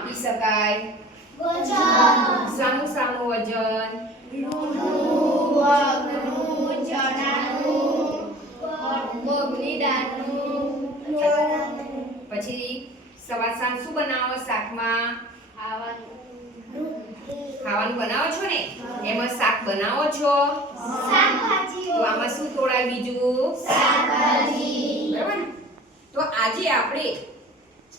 માપી શકાય? વજન. શાનું શાનું વજન? રૂનું, વગનું, ચણાનું, મગની દાળનું, ચોળાનું. પછી સવાર સાંજ શું બનાવો શાકમાં? ખાવાનું બનાવો છો ને? એમાં શાક બનાવો છો? શાકભાજીઓ. તો આમાં શું તોડાય બીજું? શાકભાજી. બરાબર ને? તો આજે આપણે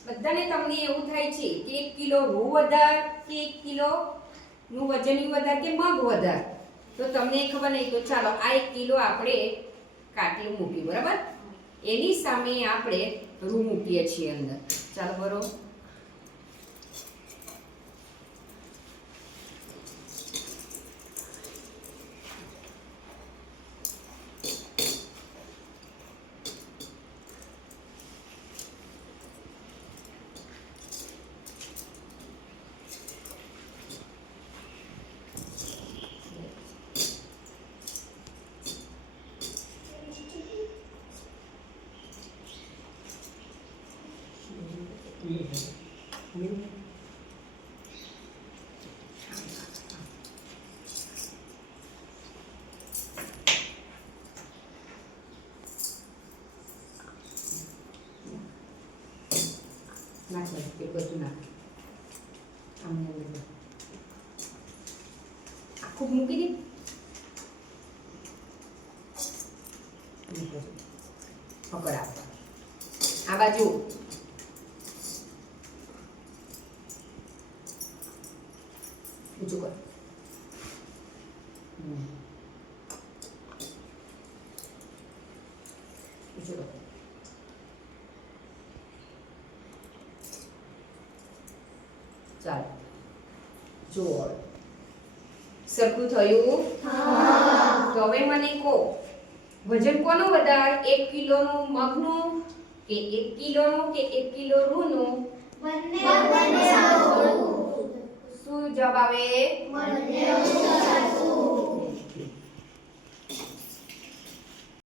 બધાને તમને એવું થાય છે કે 1 કિલો રૂ વધાર કે 1 કિલો નું વજન વધાર કે મગ વધાર? તો તમને ખબર નહીં, તો ચાલો આ 1 કિલો આપણે કાટેલું મૂક્યું, બરાબર? એની સામે આપણે રૂ મૂકીએ છીએ અંદર. ચાલો બરો. નાખ એ બધું નાખ. આખું મૂકી દે. પકડ આ બાજુ. ઊંચું કર. ઊંચું કર. ચાલો જુઓ સરખું થયું? તો હવે મને કહો, વજન કોનું વધારે? 1 કિલોનું મગનું કે 1 કિલોનું કે 1 કિલો રૂનું? બંને. શું જવાબ આવે? બંને.